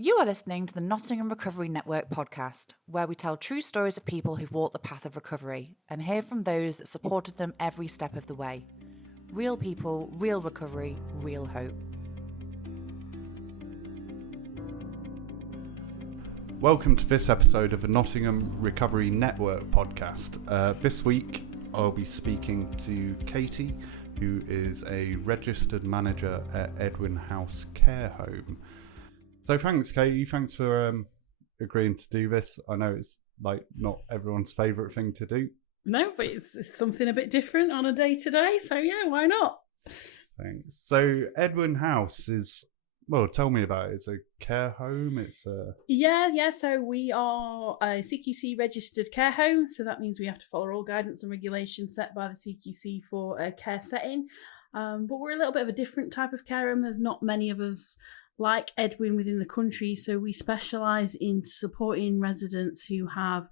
You are listening to the Nottingham Recovery Network podcast, where we tell true stories of people who've walked the path of recovery and hear from those that supported them every step of the way. Real people, real recovery, real hope. Welcome to this episode of the Nottingham Recovery Network podcast. This week I'll be speaking to Katie, who is a registered manager at Edwin House Care Home. So thanks, Katie. Thanks for agreeing to do this. I know it's like not everyone's favourite thing to do. No, but it's something a bit different on a day-to-day. So yeah, why not? Thanks. So Edwin House is, well, tell me about it. It's a care home. It's a... Yeah. So we are a CQC registered care home. So that means we have to follow all guidance and regulations set by the CQC for a care setting. But we're a little bit of a different type of care home. There's not many of us like Edwin within the country, so we specialise in supporting residents who have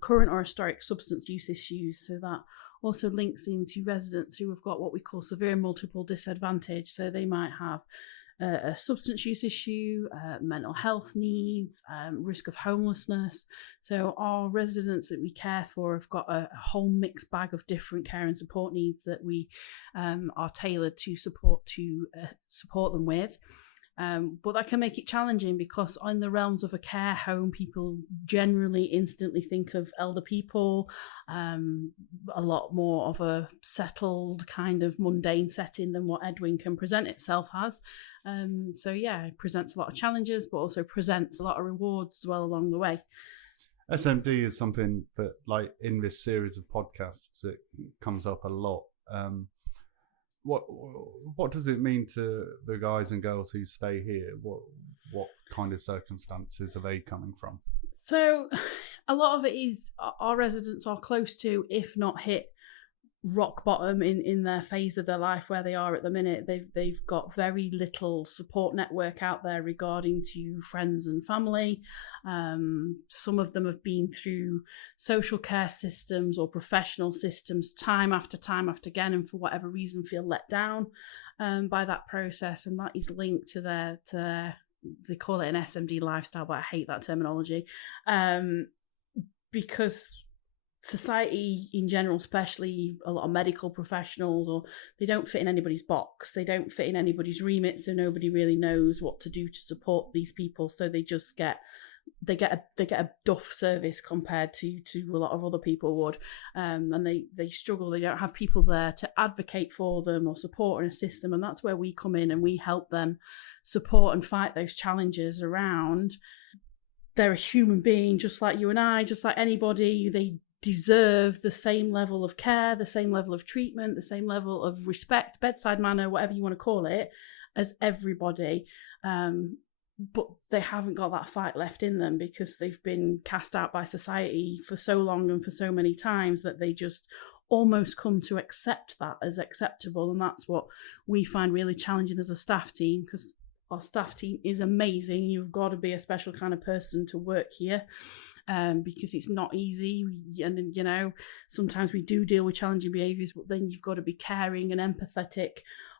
current or historic substance use issues. So that also links into residents who have got what we call severe multiple disadvantage. So they might have a substance use issue, mental health needs, risk of homelessness. So our residents that we care for have got a whole mixed bag of different care and support needs that we are tailored to support them with. But that can make it challenging because in the realms of a care home, people generally instantly think of elder people, a lot more of a settled kind of mundane setting than what Edwin can present itself as. So yeah, it presents a lot of challenges, but also presents a lot of rewards as well along the way. SMD is something that, like in this series of podcasts, it comes up a lot. What does it mean to the guys and girls who stay here? What kind of circumstances are they coming from? So a lot of it is our residents are close to, if not hit rock bottom in their phase of their life where they are at the minute. They've got very little support network out there regarding to friends and family. Some of them have been through social care systems or professional systems time after again, and for whatever reason feel let down by that process, and that is linked to their they call it an SMD lifestyle, but I hate that terminology because society in general, especially a lot of medical professionals, or they don't fit in anybody's box. They don't fit in anybody's remit, so nobody really knows what to do to support these people. So they just get a duff service compared to a lot of other people would, and they struggle. They don't have people there to advocate for them or support and assist them, and that's where we come in and we help them support and fight those challenges around. They're a human being just like you and I, just like anybody. They deserve the same level of care, the same level of treatment, the same level of respect, bedside manner, whatever you want to call it, as everybody. But they haven't got that fight left in them because they've been cast out by society for so long and for so many times that they just almost come to accept that as acceptable. And that's what we find really challenging as a staff team, because our staff team is amazing. You've got to be a special kind of person to work here. Because it's not easy, and you know, sometimes we do deal with challenging behaviours, but then you've got to be caring and empathetic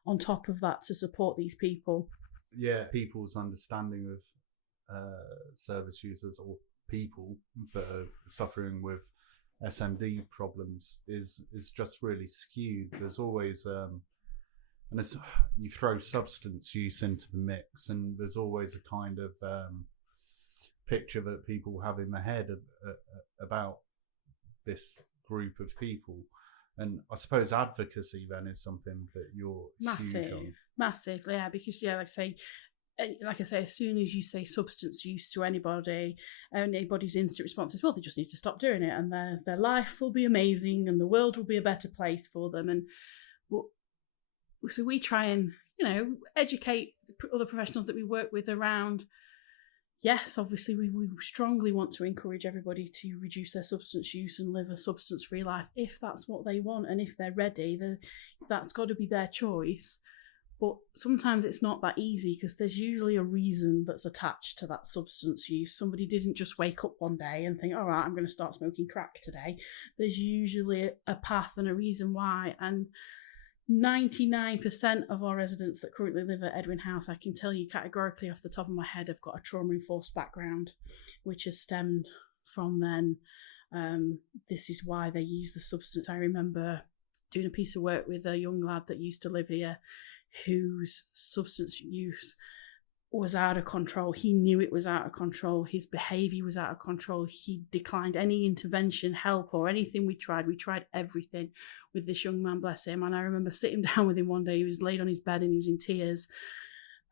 on top of that to support these people. Yeah, people's understanding of service users or people that are suffering with SMD problems is just really skewed. There's always and you throw substance use into the mix, and there's always a kind of picture that people have in their head about this group of people. And I suppose advocacy then is something that you're huge on. Massively, yeah, because like I say, as soon as you say substance use to anybody, anybody's instant response is, well, they just need to stop doing it and their life will be amazing and the world will be a better place for them. And so we try and, educate other professionals that we work with around, yes, obviously we strongly want to encourage everybody to reduce their substance use and live a substance-free life if that's what they want and if they're ready. That's got to be their choice. But sometimes it's not that easy because there's usually a reason that's attached to that substance use. Somebody didn't just wake up one day and think, all right, I'm going to start smoking crack today. There's usually a path and a reason why. And 99% of our residents that currently live at Edwin House, I can tell you categorically off the top of my head, have got a trauma-informed background, which has stemmed from then. This is why they use the substance. I remember doing a piece of work with a young lad that used to live here whose substance use was out of control. He knew it was out of control. His behaviour was out of control. He declined any intervention, help, or anything we tried. We tried everything with this young man, bless him. And I remember sitting down with him one day. He was laid on his bed and he was in tears.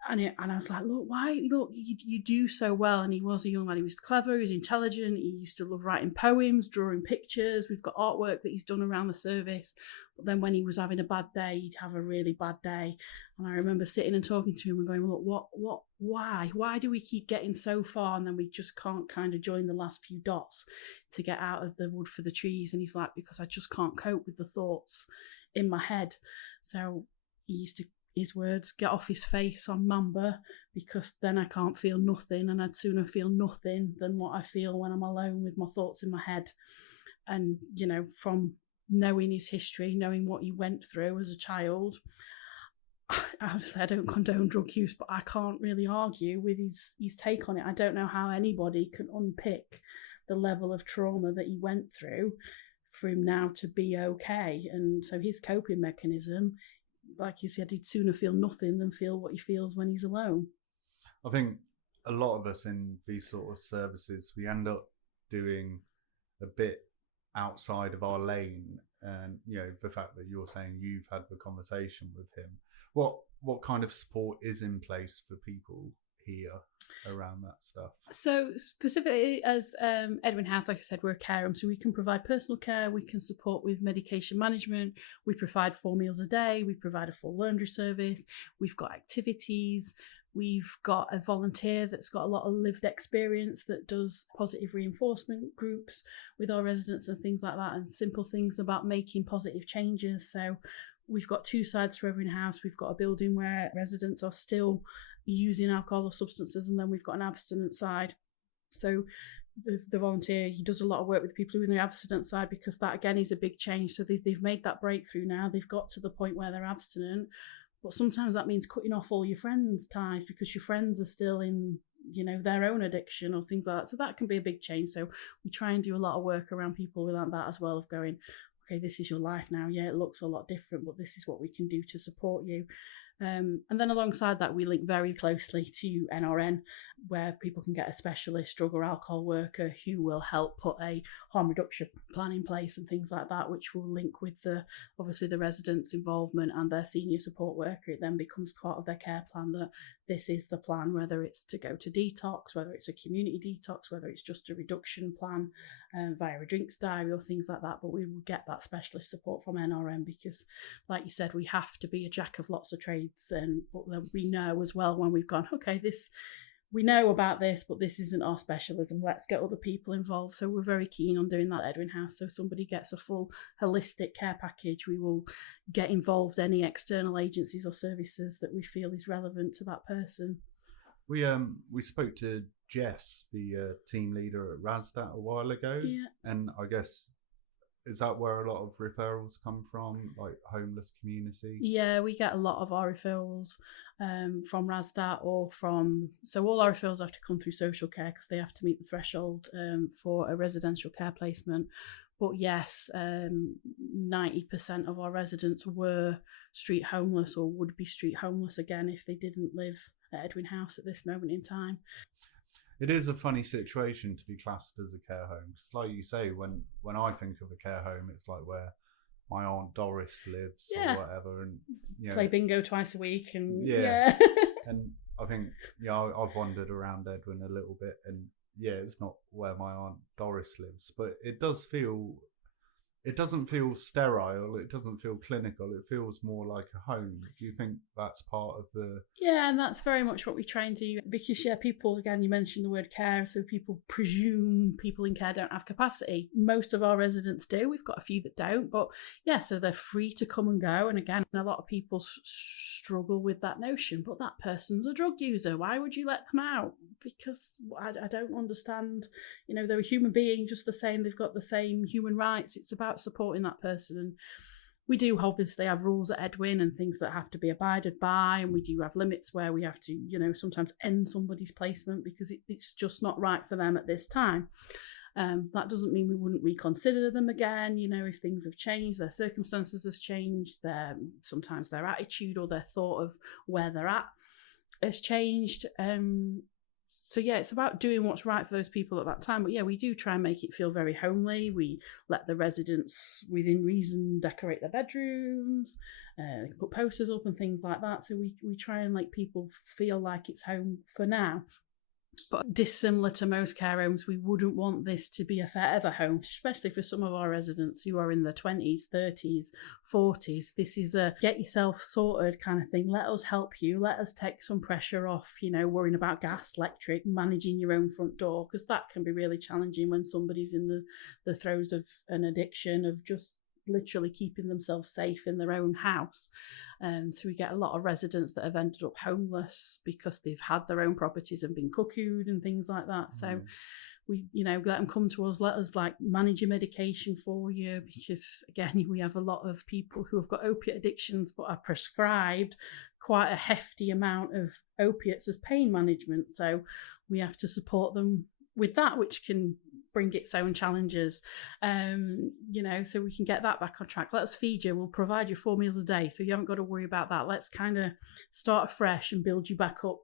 And I was like, look, you do so well. And he was a young man. He was clever. He was intelligent. He used to love writing poems, drawing pictures. We've got artwork that he's done around the service. But then when he was having a bad day, he'd have a really bad day. And I remember sitting and talking to him and going, look, why do we keep getting so far and then we just can't kind of join the last few dots to get out of the wood for the trees? And he's like, because I just can't cope with the thoughts in my head. So he used to, his words, get off his face on Mamba, because then I can't feel nothing, and I'd sooner feel nothing than what I feel when I'm alone with my thoughts in my head. And, you know, from knowing his history, knowing what he went through as a child, obviously I don't condone drug use, but I can't really argue with his take on it. I don't know how anybody can unpick the level of trauma that he went through for him now to be okay. And so his coping mechanism, like you said, he'd sooner feel nothing than feel what he feels when he's alone. I think a lot of us in these sort of services, we end up doing a bit outside of our lane. And, you know, the fact that you're saying you've had the conversation with him, what kind of support is in place for people here around that stuff? So specifically as Edwin House, like I said, we're a care home, so we can provide personal care, we can support with medication management, we provide 4 meals a day, we provide a full laundry service, we've got activities, we've got a volunteer that's got a lot of lived experience that does positive reinforcement groups with our residents and things like that, and simple things about making positive changes. So we've got 2 sides to Edwin House. We've got a building where residents are still using alcohol or substances, and then we've got an abstinent side. So the volunteer, he does a lot of work with people who are in the abstinent side, because that again is a big change. So they've made that breakthrough now. They've got to the point where they're abstinent, but sometimes that means cutting off all your friends' ties because your friends are still in, you know, their own addiction or things like that. So that can be a big change. So we try and do a lot of work around people without that as well, of going, okay, this is your life now. Yeah, it looks a lot different, but this is what we can do to support you. And then alongside that, we link very closely to NRN, where people can get a specialist drug or alcohol worker who will help put a harm reduction plan in place and things like that, which will link with obviously the residents' involvement and their senior support worker. It then becomes part of their care plan that this is the plan, whether it's to go to detox, whether it's a community detox, whether it's just a reduction plan via a drinks diary or things like that. But we will get that specialist support from NRM because, like you said, we have to be a jack of lots of trades. But we know as well when we've gone, okay, we know about this, but this isn't our specialism. Let's get other people involved. So we're very keen on doing that at Edwin House. So somebody gets a full holistic care package. We will get involved any external agencies or services that we feel is relevant to that person. We spoke to Jess, the team leader at Rasdat, a while ago, and I guess, is that where a lot of referrals come from, like homeless community? Yeah, we get a lot of our referrals from Rasdat or so all our referrals have to come through social care because they have to meet the threshold for a residential care placement. But yes, 90% of our residents were street homeless or would be street homeless again if they didn't live at Edwin House at this moment in time. It is a funny situation to be classed as a care home. Just like you say, when I think of a care home, it's like where my Aunt Doris lives or whatever, and you know, play bingo twice a week, and And I think I've wandered around Edwin a little bit, and it's not where my Aunt Doris lives, but it doesn't feel sterile, it doesn't feel clinical, it feels more like a home. Do you think that's part of the... Yeah, and that's very much what we try and do, because people, again, you mentioned the word care, so people presume people in care don't have capacity. Most of our residents do, we've got a few that don't, but so they're free to come and go. And again, a lot of people struggle with that notion, but that person's a drug user, why would you let them out? Because I don't understand, they're a human being just the same, they've got the same human rights. It's about supporting that person. And We do obviously have rules at Edwin and things that have to be abided by, and we do have limits where we have to, sometimes end somebody's placement because it's just not right for them at this time. That doesn't mean we wouldn't reconsider them again, if things have changed, their circumstances has changed, sometimes their attitude or their thought of where they're at has changed. So yeah, it's about doing what's right for those people at that time. But yeah, we do try and make it feel very homely. We let the residents, within reason, decorate their bedrooms, put posters up and things like that. So we try and make people feel like it's home for now. But dissimilar to most care homes, we wouldn't want this to be a forever home, especially for some of our residents who are in their 20s, 30s, 40s. This is a get yourself sorted kind of thing. Let us help you. Let us take some pressure off, worrying about gas, electric, managing your own front door, because that can be really challenging when somebody's in the throes of an addiction, of just literally keeping themselves safe in their own house. So we get a lot of residents that have ended up homeless because they've had their own properties and been cuckooed and things like that. So we, let them come to us, let us manage your medication for you, because again, we have a lot of people who have got opiate addictions but are prescribed quite a hefty amount of opiates as pain management. So we have to support them with that, which can bring its own challenges, so we can get that back on track. Let us feed you. We'll provide you 4 meals a day, so you haven't got to worry about that. Let's kind of start afresh and build you back up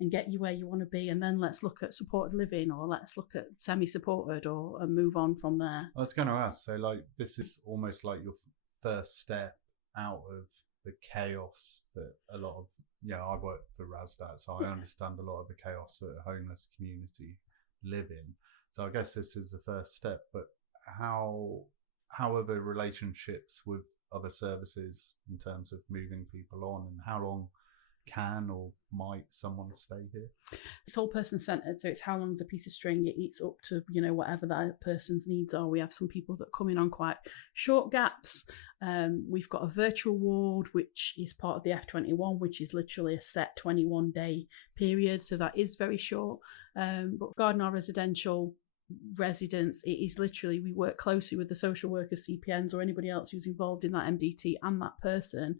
and get you where you want to be, and then let's look at supported living, or let's look at semi-supported, or move on from there. I was going to ask, so this is almost like your first step out of the chaos that a lot of, I work for Rasdat, so I understand a lot of the chaos that a homeless community live in. So I guess this is the first step, but how are the relationships with other services in terms of moving people on, and how long can or might someone stay here? It's all person centered, so it's how long's a piece of string. It eats up to whatever that person's needs are. We have some people that come in on quite short gaps. We've got a virtual ward which is part of the F21, which is literally a set 21-day period, so that is very short. But regarding our residential residents, it is literally, we work closely with the social workers, CPNs, or anybody else who's involved in that MDT and that person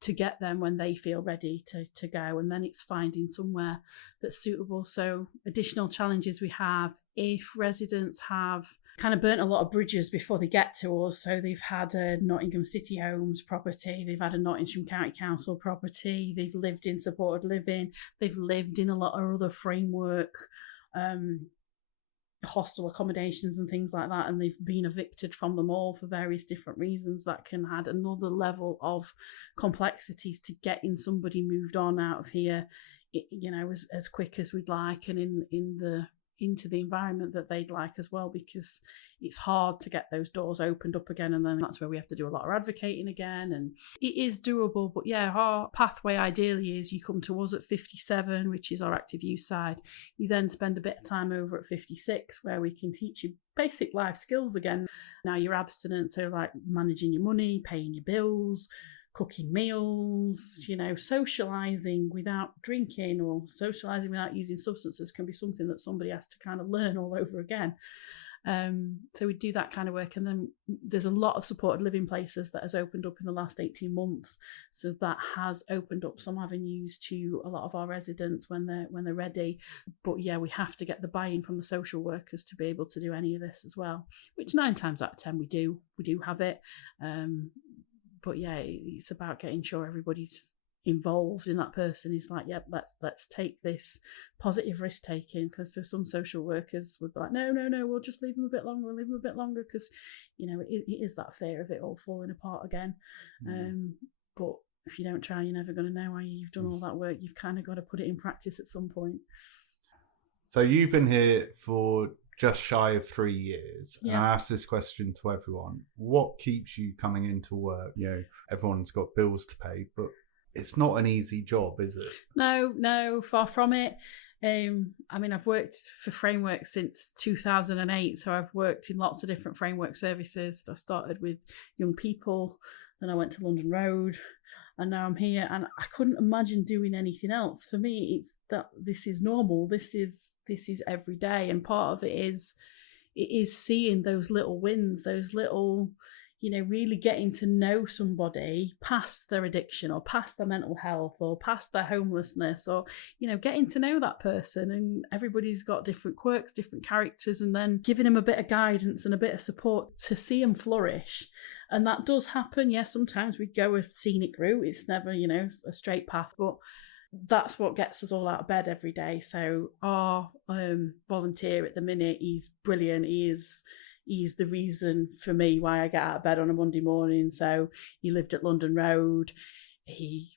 to get them when they feel ready to go, and then it's finding somewhere that's suitable. So additional challenges we have, if residents have kind of burnt a lot of bridges before they get to us, so they've had a Nottingham City Homes property, they've had a Nottingham County Council property, they've lived in supported living, they've lived in a lot of other framework hostel accommodations and things like that, and they've been evicted from them all for various different reasons, that can add another level of complexities to getting somebody moved on out of here, as quick as we'd like, and into the environment that they'd like as well, because it's hard to get those doors opened up again, and then that's where we have to do a lot of advocating again. And it is doable, but yeah, our pathway ideally is you come to us at 57, which is our active use side. You then spend a bit of time over at 56, where we can teach you basic life skills again. Now you're abstinent, so managing your money, paying your bills, cooking meals, socialising without drinking or socialising without using substances can be something that somebody has to kind of learn all over again. So we do that kind of work, and then there's a lot of supported living places that has opened up in the last 18 months. So that has opened up some avenues to a lot of our residents when they're ready. But yeah, we have to get the buy-in from the social workers to be able to do any of this as well, which 9 times out of 10 we do have it. But yeah, it's about getting sure everybody's involved in that person. Is like, yep, let's take this positive risk taking, because there's some social workers would be like, no, we'll just leave them a bit longer, because it is that fear of it all falling apart again. But if you don't try, you're never going to know. You've done all that work, you've kind of got to put it in practice at some point. So you've been here for just shy of 3 years. Yeah. And I ask this question to everyone. What keeps you coming into work? Everyone's got bills to pay, but it's not an easy job, is it? No, far from it. I've worked for framework since 2008, so I've worked in lots of different framework services. I started with young people, then I went to London Road, and now I'm here, and I couldn't imagine doing anything else. For me, it's that this is normal. This is every day, and part of it is seeing those little wins, those little, really getting to know somebody past their addiction or past their mental health or past their homelessness, or, getting to know that person. And everybody's got different quirks, different characters, and then giving them a bit of guidance and a bit of support to see them flourish. And that does happen. Yes, sometimes we go a scenic route. It's never, a straight path, but that's what gets us all out of bed every day. So our volunteer at the minute, he's brilliant. He's the reason for me why I get out of bed on a Monday morning. So he lived at London Road. He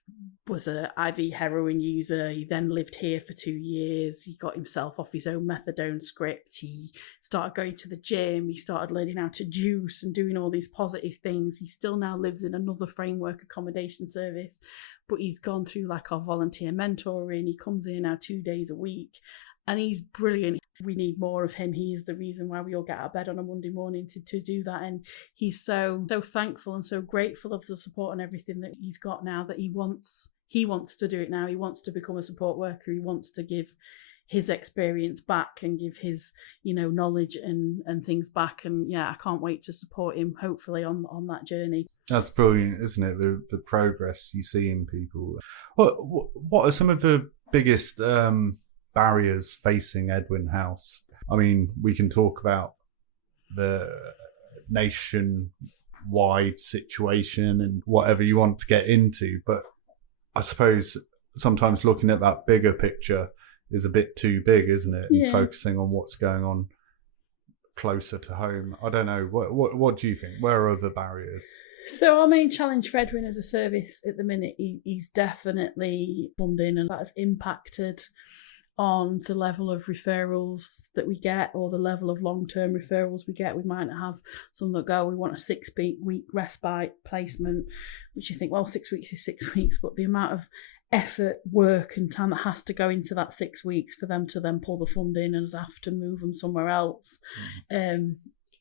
was an IV heroin user. He then lived here for 2 years. He got himself off his own methadone script. He started going to the gym. He started learning how to juice and doing all these positive things. He still now lives in another framework accommodation service, but he's gone through like our volunteer mentoring. He comes in now 2 days a week, and he's brilliant. We need more of him. He is the reason why we all get out of bed on a Monday morning to do that. And he's so thankful and so grateful of the support and everything that he's got now, that he wants to do it now. He wants to become a support worker. He wants to give his experience back and give his, knowledge and things back. And yeah, I can't wait to support him, hopefully, on that journey. That's brilliant, isn't it? The progress you see in people. What are some of the biggest barriers facing Edwin House? I mean, we can talk about the nationwide situation and whatever you want to get into, but I suppose sometimes looking at that bigger picture is a bit too big, isn't it? Yeah. And focusing on what's going on closer to home. I don't know. What do you think? Where are the barriers? So our main challenge for Edwin as a service at the minute, he's definitely funding, and that has impacted on the level of referrals that we get, or the level of long-term referrals we get. We might have some that go, we want a 6-week respite placement, which you think, well, 6 weeks is 6 weeks, but the amount of effort, work and time that has to go into that 6 weeks for them to then pull the funding and have to move them somewhere else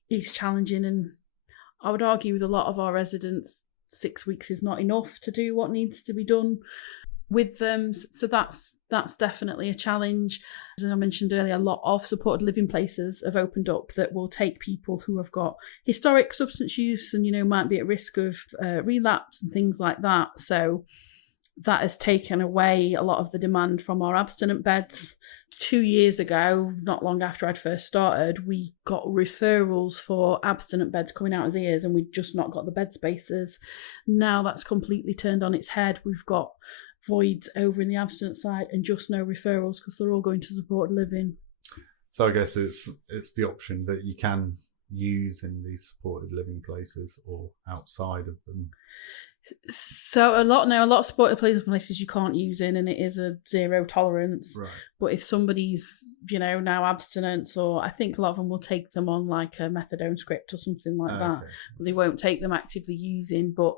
is challenging. And I would argue with a lot of our residents, 6 weeks is not enough to do what needs to be done with them. So that's definitely a challenge. As I mentioned earlier, a lot of supported living places have opened up that will take people who have got historic substance use and might be at risk of relapse and things like that. So that has taken away a lot of the demand from our abstinent beds. 2 years ago, not long after I'd first started, we got referrals for abstinent beds coming out as ears, and we'd just not got the bed spaces. Now that's completely turned on its head. We've got voids over in the abstinent side and just no referrals because they're all going to supported living. So I guess it's the option that you can use in these supported living places or outside of them. So a lot of supported places you can't use in, and it is a zero tolerance. Right. But if somebody's now abstinent, or I think a lot of them will take them on like a methadone script or something like that. Okay. They won't take them actively using, but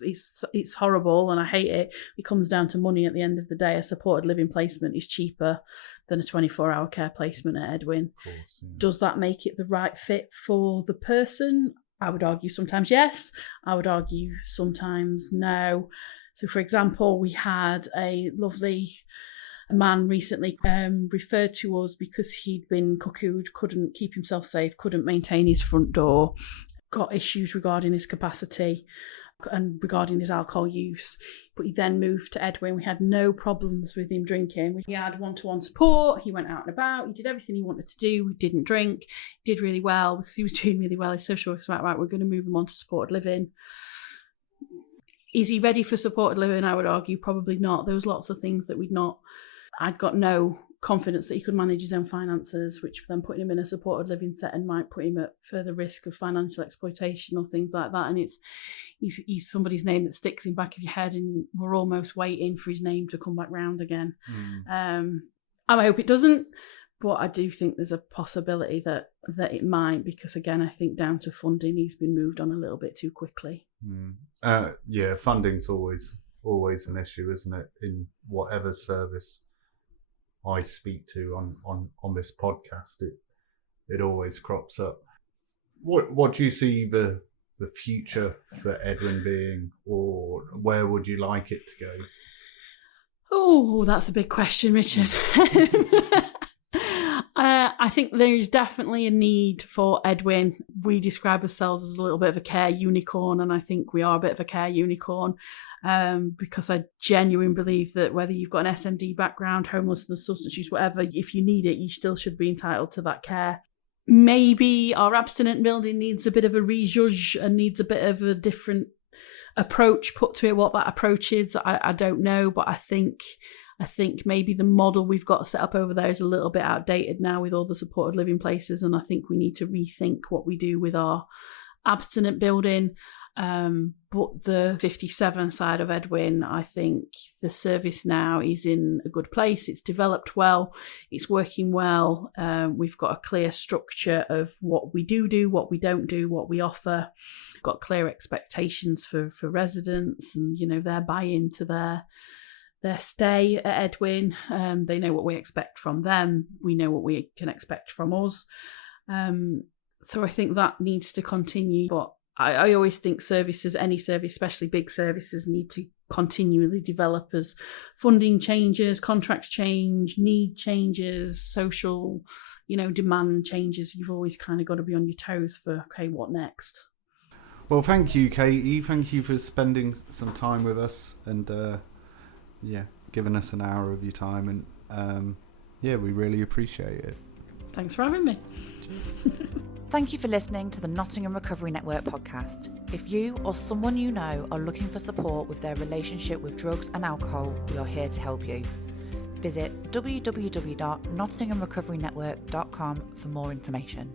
it's horrible and I hate it. It comes down to money at the end of the day. A supported living placement is cheaper than a 24-hour care placement at Edwin. Of course, yeah. Does that make it the right fit for the person? I would argue sometimes yes. I would argue sometimes no. So, for example, we had a lovely man recently referred to us because he'd been cuckooed, couldn't keep himself safe, couldn't maintain his front door, got issues regarding his capacity and regarding his alcohol use. But he then moved to Edwin. We had no problems with him drinking. We had one-to-one support. He went out and about. He did everything he wanted to do. He didn't drink. He did really well because he was doing really well. His social worker's like, right, we're going to move him on to supported living. Is he ready for supported living? I would argue probably not. There was lots of things that I'd got no confidence that he could manage his own finances, which then putting him in a supported living setting might put him at further risk of financial exploitation or things like that. And he's somebody's name that sticks in the back of your head, and we're almost waiting for his name to come back round again. I hope it doesn't, but I do think there's a possibility that it might, because again, I think down to funding, he's been moved on a little bit too quickly. Yeah, funding's always an issue, isn't it, in whatever service I speak to on this podcast. It always crops up. What do you see the future for Edwin being, or where would you like it to go? I think there's definitely a need for Edwin. We describe ourselves as a little bit of a care unicorn, and I think we are a bit of a care unicorn, because I genuinely believe that whether you've got an SMD background, homelessness, substance use, whatever, if you need it, you still should be entitled to that care. Maybe our abstinent building needs a bit of a rejudge and needs a bit of a different approach put to it. What that approach is, I don't know, but I think maybe the model we've got set up over there is a little bit outdated now with all the supported living places, and I think we need to rethink what we do with our abstinent building. But the 57 side of Edwin, I think the service now is in a good place. It's developed well, it's working well. We've got a clear structure of what we do, what we don't do, what we offer. We've got clear expectations for residents and, you know, their buy-in to their stay at Edwin. They know what we expect from them. We know what we can expect from us. So I think that needs to continue. But I always think services, any service, especially big services, need to continually develop as funding changes, contracts change, need changes, social, demand changes. You've always kind of got to be on your toes for, okay, what next? Well, thank you, Katie. Thank you for spending some time with us and, giving us an hour of your time. And, we really appreciate it. Thanks for having me. Cheers. Thank you for listening to the Nottingham Recovery Network podcast. If you or someone you know are looking for support with their relationship with drugs and alcohol, we are here to help you. Visit www.nottinghamrecoverynetwork.com for more information.